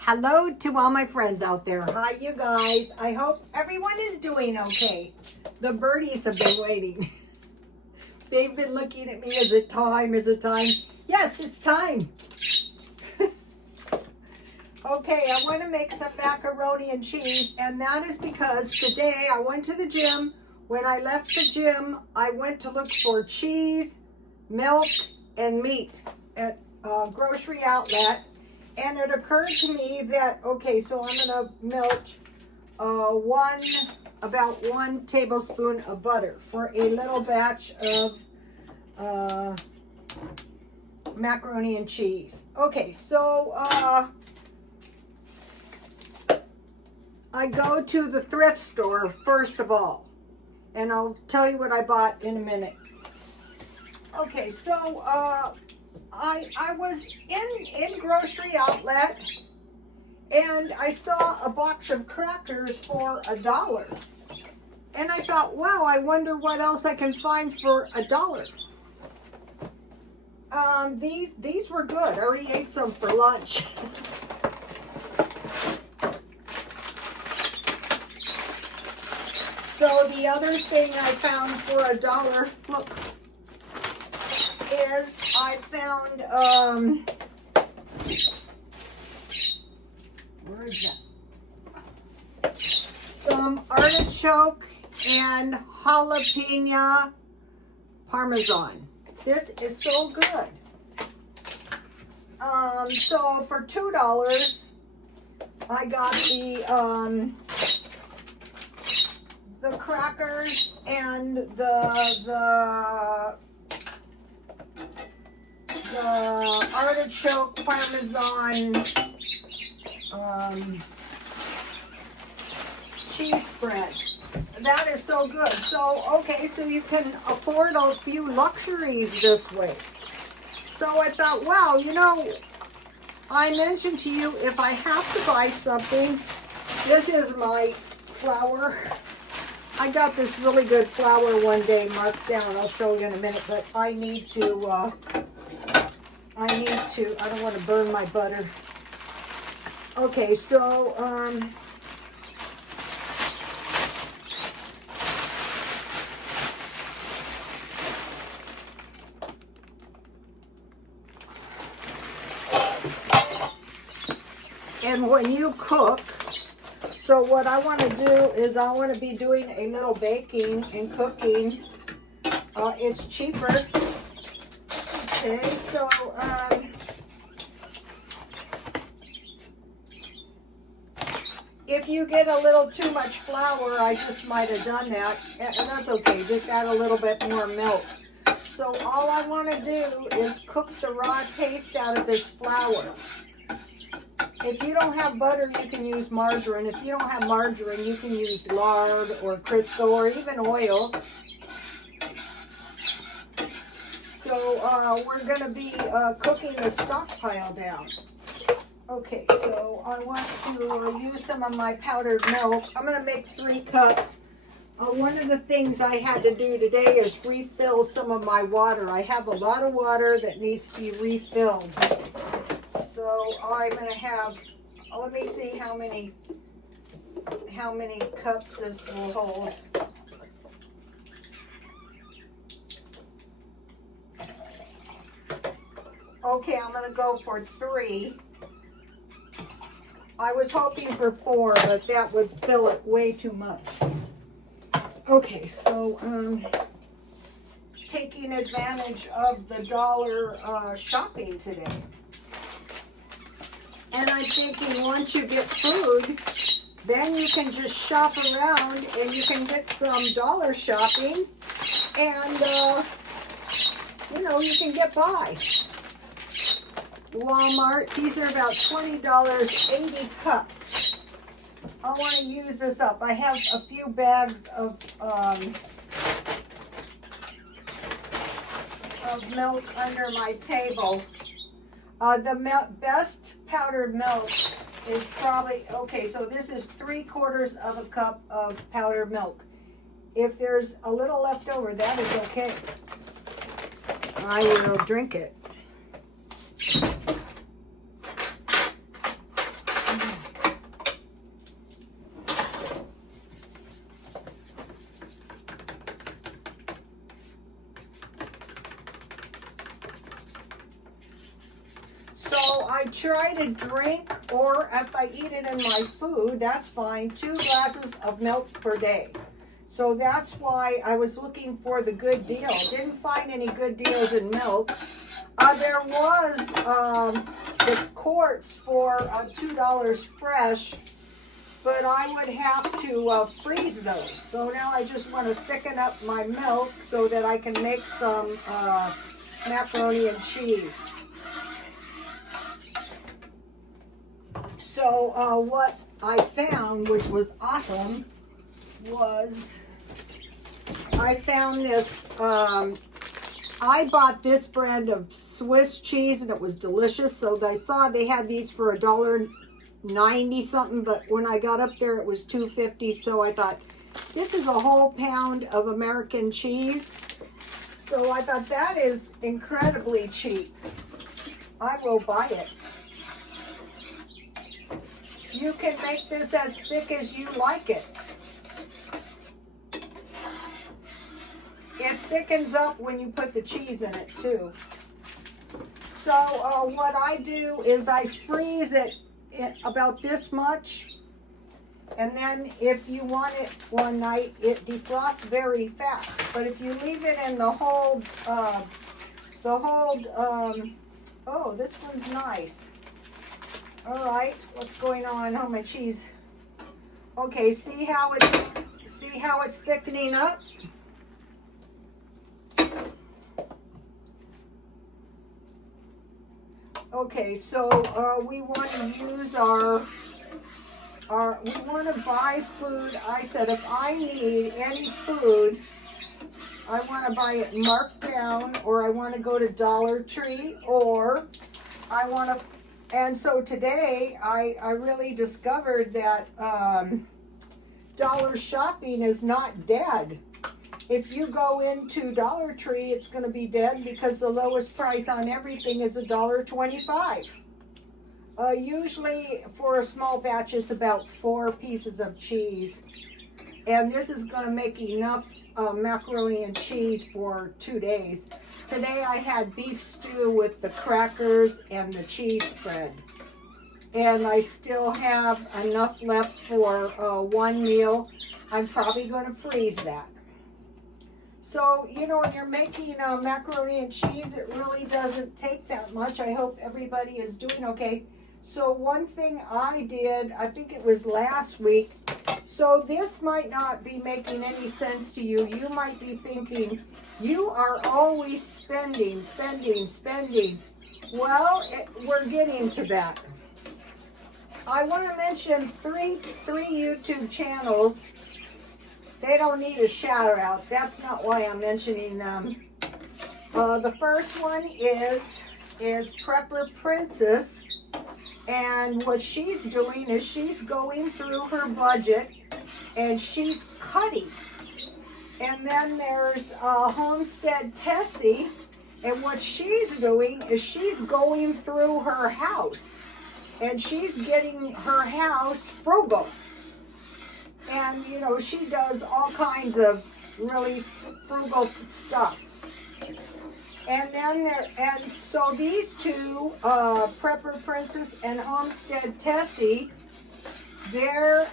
Hello to all my friends out there. Hi, you guys. I hope everyone is doing okay. The birdies have been waiting. They've been looking at me. Is it time? Is it time? Yes, it's time. Okay, I want to make some macaroni and cheese, and that is because today I went to the gym. When I left the gym, I went to look for cheese, milk, and meat at a grocery outlet. And it occurred to me that, okay, so I'm going to melt about 1 tablespoon of butter for a little batch of macaroni and cheese. Okay, so I go to the thrift store first of all, and I'll tell you what I bought in a minute. Okay, so I was in grocery outlet, and I saw a box of crackers for $1. And I thought, wow, I wonder what else I can find for $1. These were good. I already ate some for lunch. So the other thing I found for $1, look, is I found, where is that? Some artichoke and jalapeno parmesan. This is so good. So for $2, I got the crackers and the artichoke parmesan cheese spread. That is so good. So, okay, so you can afford a few luxuries this way. So I thought, wow, you know, I mentioned to you, if I have to buy something, this is my flour. I got this really good flour one day marked down. I'll show you in a minute, but I need to, I don't want to burn my butter. Okay, so, and when you cook, so what I want to do is I want to be doing a little baking and cooking. It's cheaper. Okay, so if you get a little too much flour, I just might have done that, and that's okay. Just add a little bit more milk. So all I want to do is cook the raw taste out of this flour. If you don't have butter, you can use margarine. If you don't have margarine, you can use lard or Crisco or even oil. So we're going to be cooking the stockpile down. Okay, so I want to use some of my powdered milk. I'm going to make 3 cups. One of the things I had to do today is refill some of my water. I have a lot of water that needs to be refilled. So I'm going to have, let me see how many cups this will hold. Okay, I'm going to go for 3. I was hoping for 4, but that would fill it way too much. Okay, so taking advantage of the $1 shopping today. And I'm thinking once you get food, then you can just shop around and you can get some dollar shopping and, you know, you can get by. Walmart, these are about $20, 80 cups. I want to use this up. I have a few bags of milk under my table. The best powdered milk is probably, okay, so this is 3/4 of a cup of powdered milk. If there's a little left over, that is okay. I will drink it. try to drink, or if I eat it in my food, that's fine, 2 glasses of milk per day. So that's why I was looking for the good deal. Didn't find any good deals in milk. There was the quarts for $2 fresh, but I would have to freeze those. So now I just want to thicken up my milk so that I can make some macaroni and cheese. So what I found, which was awesome, was I found this, I bought this brand of Swiss cheese and it was delicious. So I saw they had these for $1.90 something, but when I got up there it was $2.50. So I thought, this is a whole pound of American cheese. So I thought that is incredibly cheap. I will buy it. You can make this as thick as you like it. It thickens up when you put the cheese in it too. So what I do is I freeze it about this much, and then if you want it one night, it defrosts very fast. But if you leave it in the hold, oh, this one's nice. All right, what's going on? Oh, my cheese. Okay, see how it's thickening up? Okay, so we want to use we want to buy food. I said if I need any food, I want to buy it marked down, or I want to go to Dollar Tree, or I want to. And so today, I really discovered that dollar shopping is not dead. If you go into Dollar Tree, it's going to be dead because the lowest price on everything is $1.25. Usually, for a small batch, it's about 4 pieces of cheese. And this is going to make enough macaroni and cheese for 2 days. Today I had beef stew with the crackers and the cheese spread. And I still have enough left for one meal. I'm probably going to freeze that. So, you know, when you're making macaroni and cheese, it really doesn't take that much. I hope everybody is doing okay. So one thing I did, I think it was last week, so this might not be making any sense to you. You might be thinking, you are always spending. Well, we're getting to that. I want to mention three YouTube channels. They don't need a shout out. That's not why I'm mentioning them. The first one is Prepper Princess. And what she's doing is she's going through her budget and she's cutting. And then there's Homestead Tessie, and what she's doing is she's going through her house and she's getting her house frugal. And you know, she does all kinds of really frugal stuff. And then so these two, Prepper Princess and Homestead Tessie, they're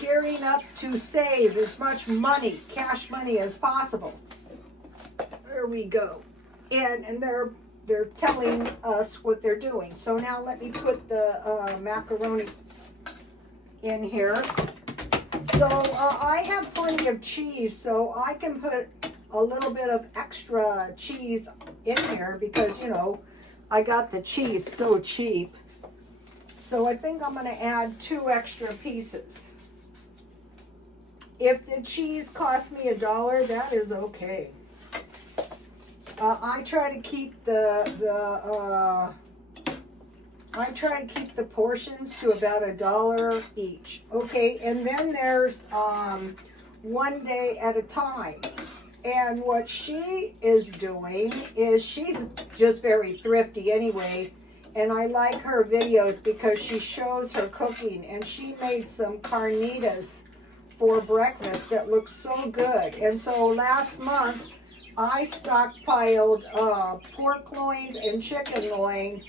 gearing up to save as much money, cash money, as possible. There we go. And they're telling us what they're doing. So now let me put the macaroni in here. So I have plenty of cheese, so I can put a little bit of extra cheese in here because, you know, I got the cheese so cheap. So I think I'm going to add 2 extra pieces. If the cheese costs me $1, that is okay. I try to keep the portions to about $1 each. Okay, and then there's one day at a time. And what she is doing is she's just very thrifty anyway. And I like her videos because she shows her cooking. And she made some carnitas for breakfast that look so good. And so last month, I stockpiled pork loins and chicken loin.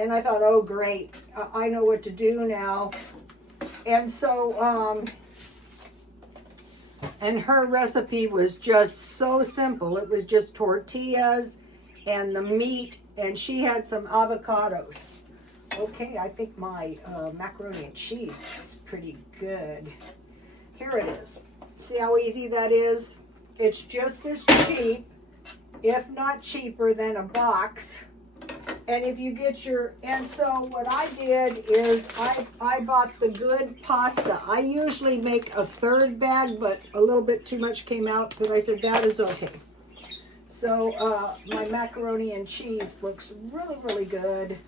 And I thought, oh, great, I know what to do now. And so, and her recipe was just so simple. It was just tortillas and the meat, and she had some avocados. Okay, I think my macaroni and cheese is pretty good. Here it is. See how easy that is? It's just as cheap, if not cheaper, than a box. And if you get your, and so what I did is I bought the good pasta. I usually make a third bag, but a little bit too much came out, but I said that is okay. So my macaroni and cheese looks really, really good.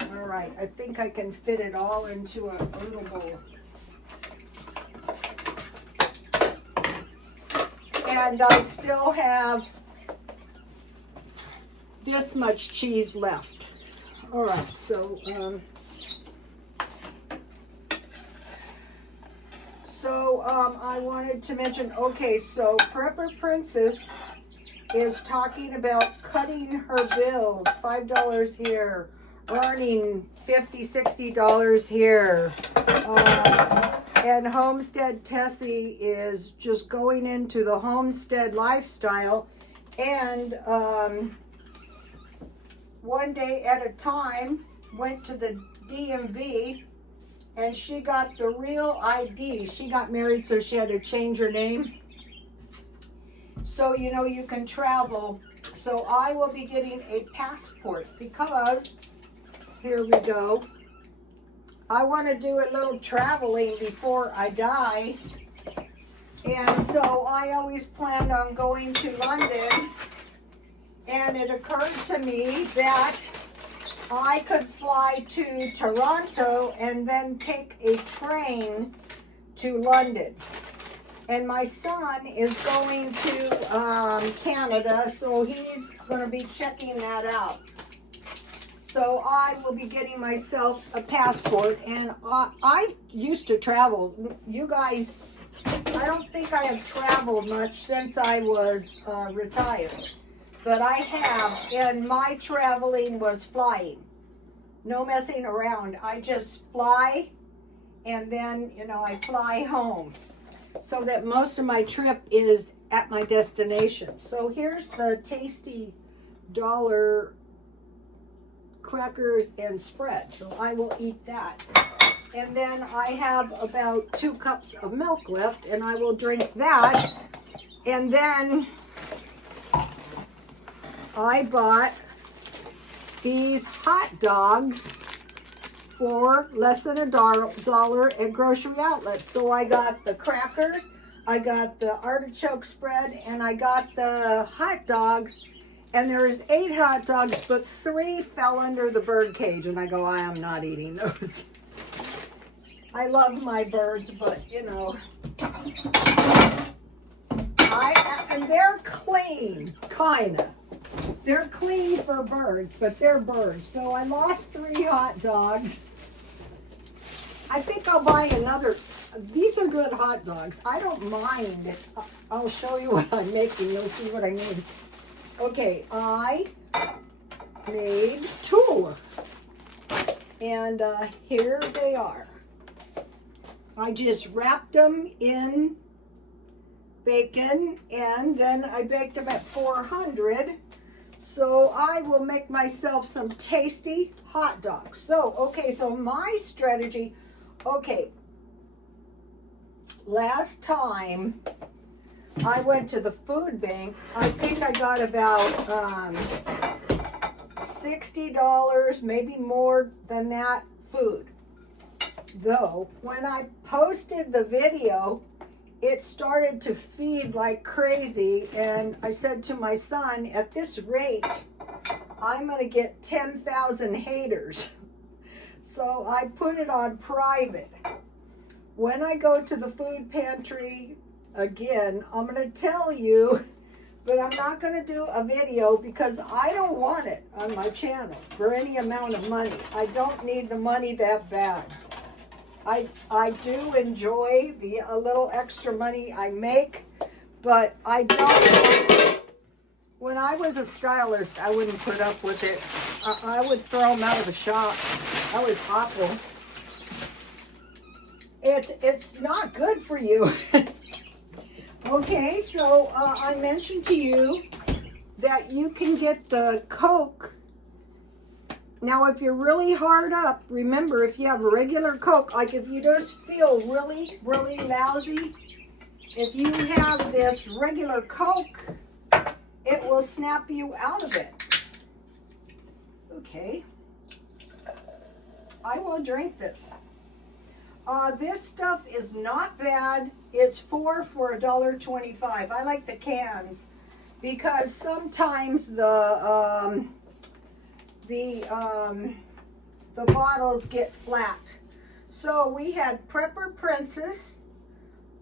All right, I think I can fit it all into a little bowl. And I still have this much cheese left. All right, so I wanted to mention, okay, so Prepper Princess is talking about cutting her bills, $5 here, earning $50, $60 here. And Homestead Tessie is just going into the homestead lifestyle, and one day at a time went to the DMV, and she got the real ID. She got married, so she had to change her name. So, you know, you can travel. So I will be getting a passport because, here we go, I want to do a little traveling before I die. And so I always planned on going to London. And it occurred to me that I could fly to Toronto and then take a train to London. And my son is going to Canada, so he's going to be checking that out. So I will be getting myself a passport, and I used to travel. You guys, I don't think I have traveled much since I was retired. But I have, and my traveling was flying. No messing around. I just fly, and then, you know, I fly home. So that most of my trip is at my destination. So here's the tasty dollar crackers and spread. So I will eat that. And then I have about 2 cups of milk left, and I will drink that. And then I bought these hot dogs for less than $1 at grocery outlets. So I got the crackers, I got the artichoke spread, and I got the hot dogs. And there is 8 hot dogs, but 3 fell under the bird cage. And I go, I am not eating those. I love my birds, but you know, and they're clean, kinda. They're clean for birds, but they're birds. So I lost 3 hot dogs. I think I'll buy another. These are good hot dogs. I don't mind. I'll show you what I'm making. You'll see what I mean. Okay, I made 2. And here they are. I just wrapped them in bacon, and then I baked them at 400. So I will make myself some tasty hot dogs. So, okay, so my strategy, okay, last time I went to the food bank, I think I got about $60, maybe more than that, food. Though, when I posted the video, it started to feed like crazy, and I said to my son, at this rate, I'm going to get 10,000 haters. So I put it on private. When I go to the food pantry again, I'm going to tell you, but I'm not going to do a video because I don't want it on my channel for any amount of money. I don't need the money that bad. I do enjoy a little extra money I make, but I don't. When I was a stylist, I wouldn't put up with it. I would throw them out of the shop. That was awful. It's not good for you. Okay, so I mentioned to you that you can get the Coke. Now, if you're really hard up, remember, if you have regular Coke, like if you just feel really, really lousy, if you have this regular Coke, it will snap you out of it. Okay. I will drink this. This stuff is not bad. It's 4 for $1.25. I like the cans because sometimes the bottles get flat. So we had Prepper Princess,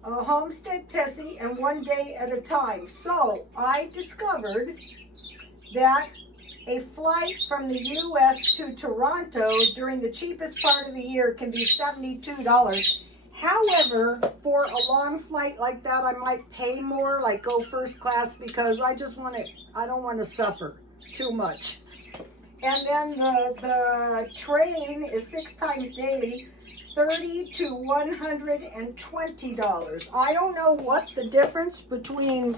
Homestead Tessie, and One Day at a Time. So I discovered that a flight from the U.S. to Toronto during the cheapest part of the year can be $72. However, for a long flight like that, I might pay more, like go first class, because I don't want to suffer too much. And then the train is 6 times daily, $30 to $120. I don't know what the difference between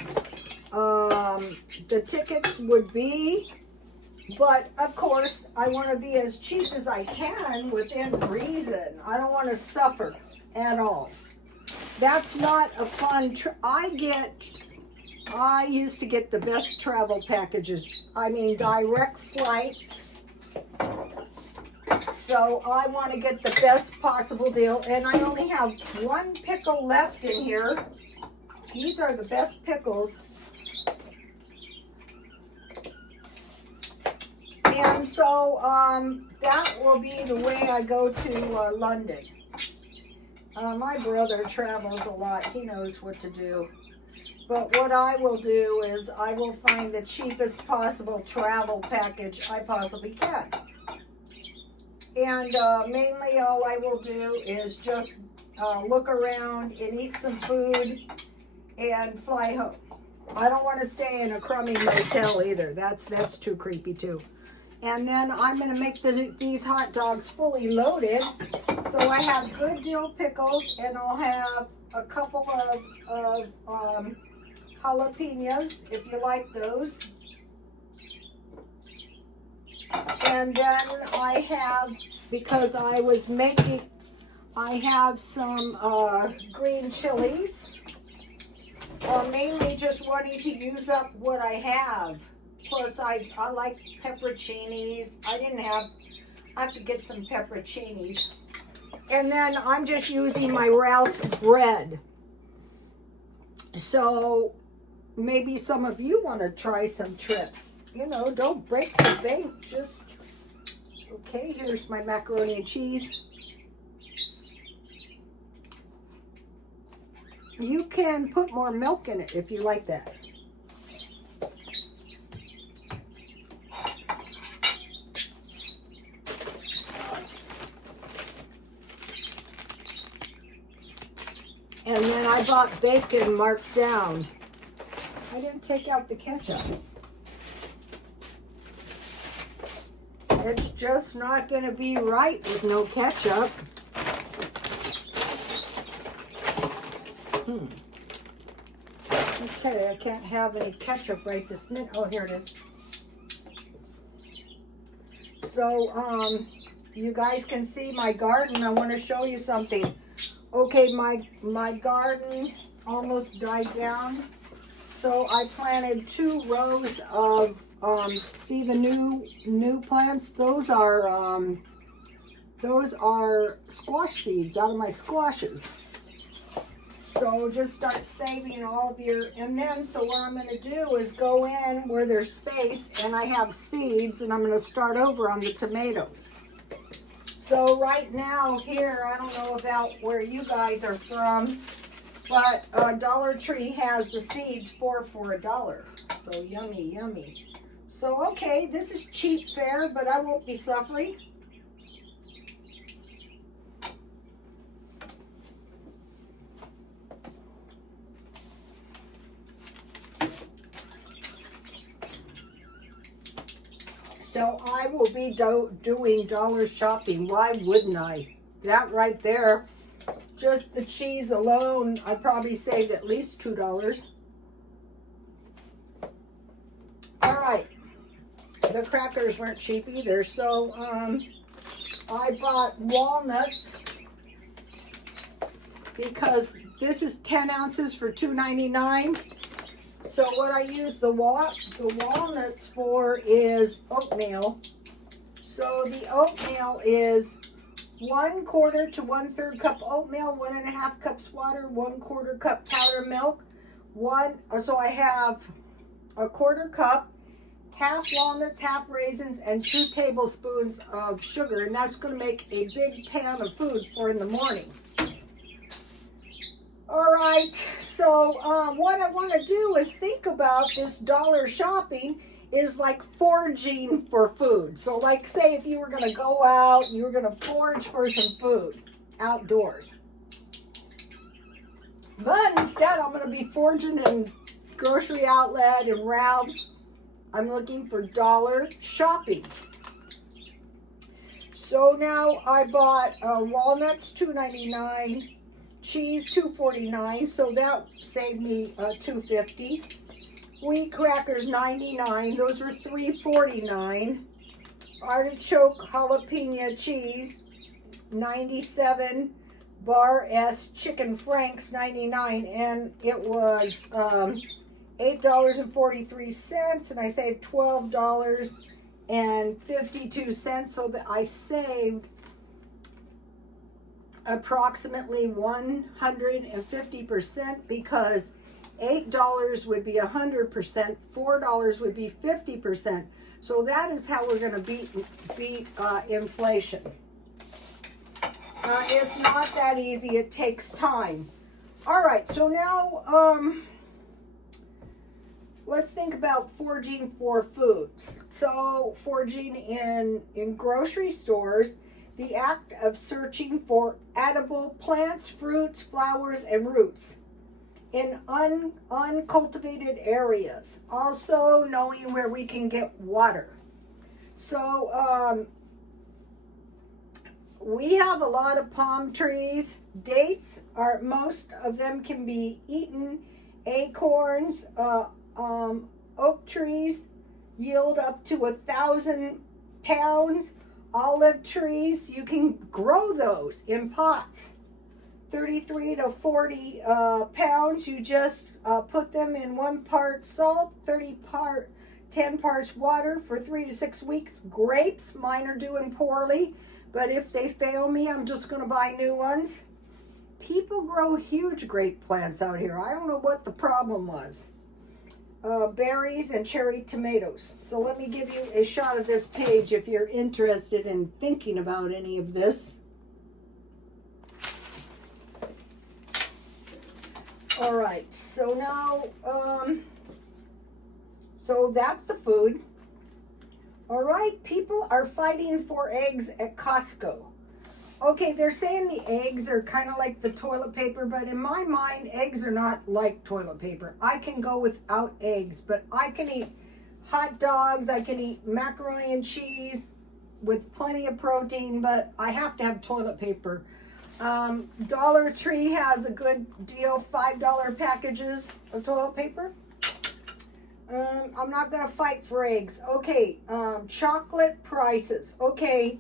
the tickets would be. But, of course, I want to be as cheap as I can within reason. I don't want to suffer at all. That's not a fun I used to get the best travel packages. I mean, direct flights. So I want to get the best possible deal. And I only have 1 pickle left in here. These are the best pickles. And so that will be the way I go to London. My brother travels a lot. He knows what to do. But what I will do is I will find the cheapest possible travel package I possibly can. And mainly all I will do is just look around and eat some food and fly home. I don't want to stay in a crummy motel either. That's too creepy too. And then I'm going to make these hot dogs fully loaded. So I have good dill pickles, and I'll have a couple of jalapenos, if you like those. And then I have, because I have some green chilies. Mainly just wanting to use up what I have. Plus, I like pepperoncinis. I have to get some pepperoncinis. And then I'm just using my Ralph's bread. So, maybe some of you want to try some trips. You know, don't break the bank. Just, okay, here's my macaroni and cheese. You can put more milk in it if you like that. And then I bought bacon marked down. I didn't take out the ketchup. It's just not going to be right with no ketchup. Okay, I can't have any ketchup right this minute. Oh, here it is. So, you guys can see my garden. I want to show you something. Okay, my garden almost died down. So I planted 2 rows of, see the new plants? Those are squash seeds out of my squashes. So just start saving all of your, and then so what I'm going to do is go in where there's space and I have seeds, and I'm going to start over on the tomatoes. So right now here, I don't know about where you guys are from, but Dollar Tree has the seeds 4 for $1. So yummy, yummy. So okay, this is cheap fare, but I won't be suffering. So I will be doing dollar shopping. Why wouldn't I? That right there, just the cheese alone, I probably saved at least $2. All right. The crackers weren't cheap either. So I bought walnuts because this is 10 ounces for $2.99. So what I use the walnuts for is oatmeal. So the oatmeal is 1/4 to 1/3 cup oatmeal, 1.5 cups water, 1/4 cup powdered milk. So I have 1/4 cup, half walnuts, half raisins, and 2 tablespoons of sugar. And that's going to make a big pan of food for in the morning. All right, so what I want to do is think about this dollar shopping is like foraging for food. So like say if you were going to go out and you were going to forage for some food outdoors. But instead I'm going to be foraging in grocery outlet and Ralph's. I'm looking for dollar shopping. So now I bought walnuts, $2.99. Cheese, $2.49, so that saved me $2.50. Wheat crackers, $99. Those were $3.49. Artichoke jalapeno cheese, $97. Bar S chicken franks, $99, and it was $8.43, and I saved $12.52. So that I saved approximately 150% because $8 would be 100%, $4 would be 50%. So that is how we're going to beat inflation. It's not that easy. It takes time. All right. So now let's think about foraging for food. So foraging in grocery stores. The act of searching for edible plants, fruits, flowers, and roots in uncultivated areas. Also knowing where we can get water. So we have a lot of palm trees. Dates are, most of them can be eaten. Acorns, oak trees yield up to 1,000 pounds. Olive trees, you can grow those in pots. 33 to 40 pounds. You just put them in 1 part salt, 10 parts water for 3 to 6 weeks. Grapes, mine are doing poorly, but if they fail me, I'm just going to buy new ones. People grow huge grape plants out here. I don't know what the problem was. Berries and cherry tomatoes. So let me give you a shot of this page if you're interested in thinking about any of this. All right, so now, so that's the food. All right, people are fighting for eggs at Costco. Okay, they're saying the eggs are kind of like the toilet paper, but in my mind, eggs are not like toilet paper. I can go without eggs, but I can eat hot dogs, I can eat macaroni and cheese with plenty of protein, but I have to have toilet paper. Dollar Tree has a good deal, $5 packages of toilet paper. I'm not going to fight for eggs. Okay, chocolate prices. Okay.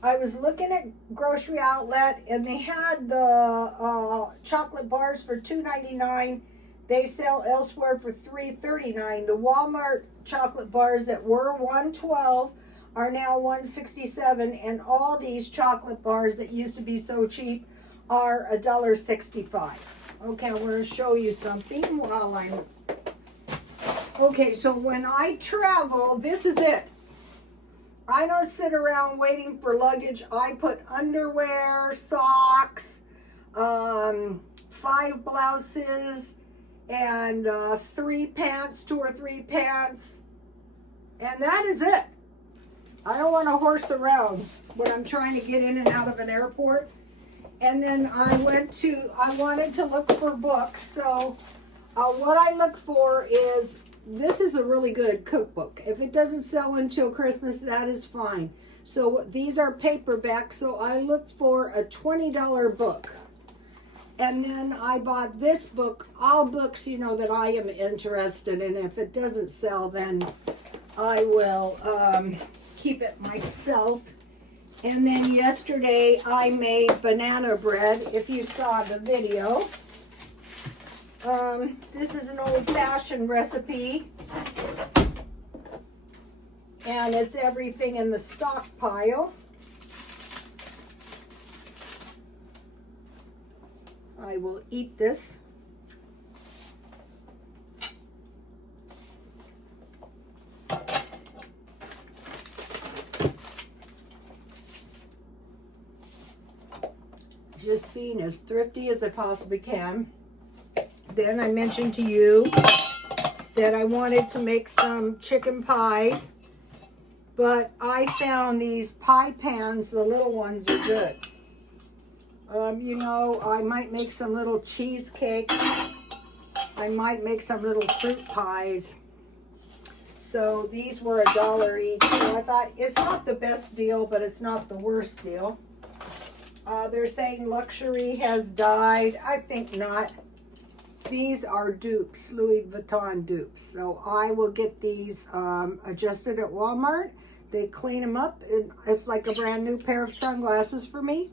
I was looking at grocery outlet and they had the chocolate bars for $2.99. They sell elsewhere for $3.39. The Walmart chocolate bars that were $1.12 are now $1.67, and Aldi's chocolate bars that used to be so cheap are $1.65. Okay, I'm going to show you something while I'm. Okay, so when I travel, this is it. I don't sit around waiting for luggage. I put underwear, socks, 5 blouses, and 3 pants, 2 or 3 pants. And that is it. I don't want to horse around when I'm trying to get in and out of an airport. And then I wanted to look for books. So what I look for is this is a really good cookbook. If it doesn't sell until Christmas, that is fine. So these are paperback, so I looked for a $20 book. And then I bought this book, all books, you know, that I am interested in. If it doesn't sell, then I will keep it myself. And then yesterday I made banana bread, if you saw the video. This is an old-fashioned recipe. And it's everything in the stockpile. I will eat this. Just being as thrifty as I possibly can. Then I mentioned to you that I wanted to make some chicken pies, but I found these pie pans, the little ones are good. You know, I might make some little cheesecakes. I might make some little fruit pies. So these were $1 each. So I thought it's not the best deal, but it's not the worst deal. They're saying luxury has died. I think not. These are dupes, Louis Vuitton dupes. So I will get these adjusted at Walmart. They clean them up, and it's like a brand new pair of sunglasses for me.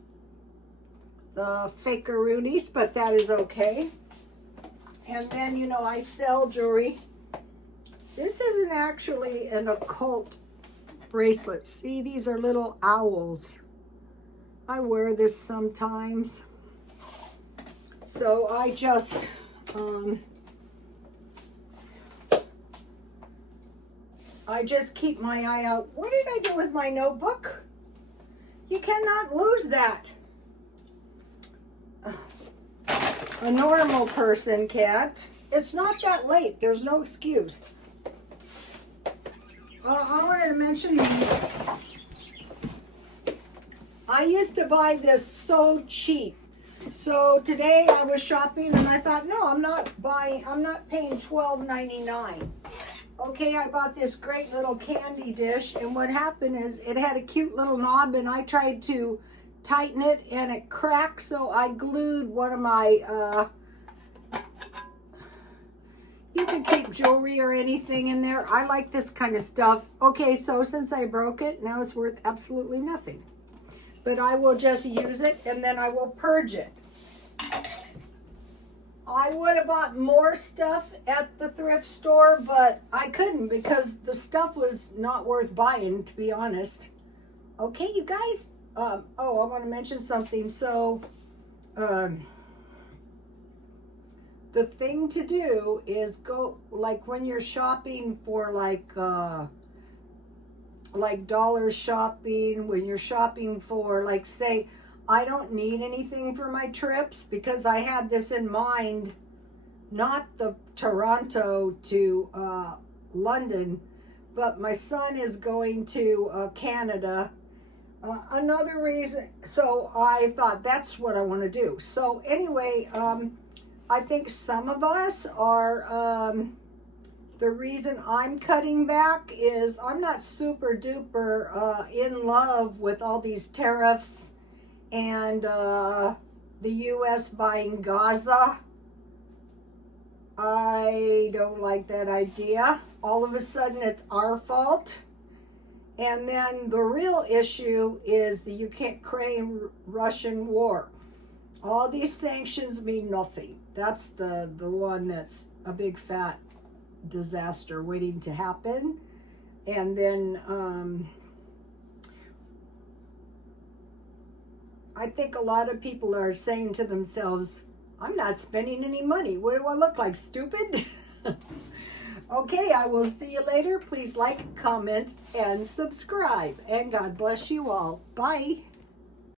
The fakeroonies, but that is okay. And then, you know, I sell jewelry. This isn't actually an occult bracelet. See, these are little owls. I wear this sometimes. So I just, keep my eye out. What did I do with my notebook? You cannot lose that. A normal person can't. It's not that late. There's no excuse. I wanted to mention these. I used to buy this so cheap. So today I was shopping and I thought, no, I'm not paying $12.99. Okay, I bought this great little candy dish, and what happened is it had a cute little knob, and I tried to tighten it and it cracked, so I glued one of my you can keep jewelry or anything in there. I like this kind of stuff. Okay, so since I broke it, now it's worth absolutely nothing, but I will just use it and then I will purge it. I would have bought more stuff at the thrift store, but I couldn't because the stuff was not worth buying, to be honest. Okay, you guys. I want to mention something. So, the thing to do is go, like when you're shopping for like dollar shopping, when you're shopping for, like, say, I don't need anything for my trips because I had this in mind, not the Toronto to London, but my son is going to Canada. Another reason, so I thought that's what I want to do. So anyway, I think some of us are, the reason I'm cutting back is I'm not super duper in love with all these tariffs and the U.S. buying Gaza. I don't like that idea. All of a sudden it's our fault. And then the real issue is the Ukraine-Russian war. All these sanctions mean nothing. That's the one that's a big fat disaster waiting to happen. And then I think a lot of people are saying to themselves, I'm not spending any money. What do I look like, stupid? Okay, I will see you later. Please like, comment, and subscribe. And God bless you all. Bye.